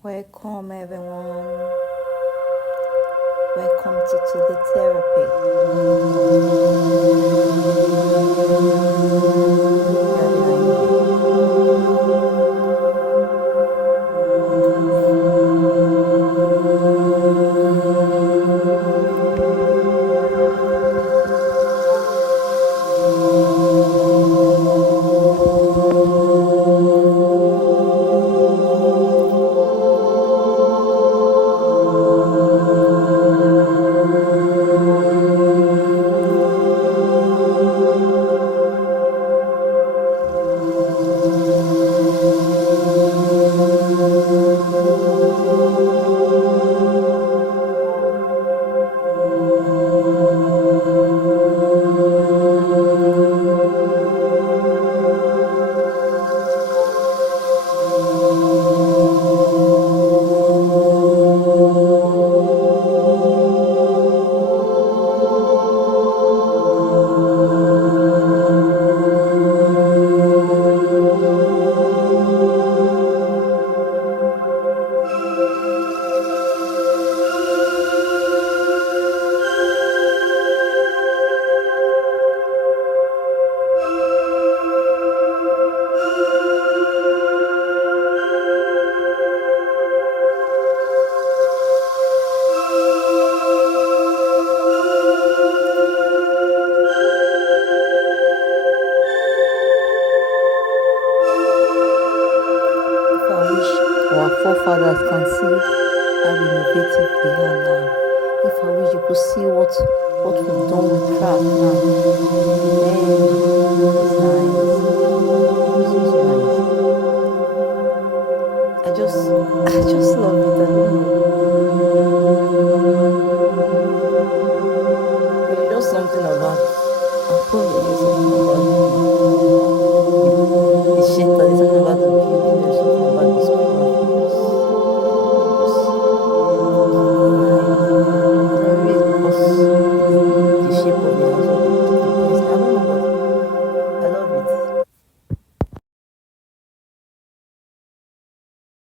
Welcome everyone. Welcome to the therapy. Our forefathers can see how innovative they are now. If I wish you could see what we've done with craft now. Man, it's nice. It's nice. I just love it. I don't know.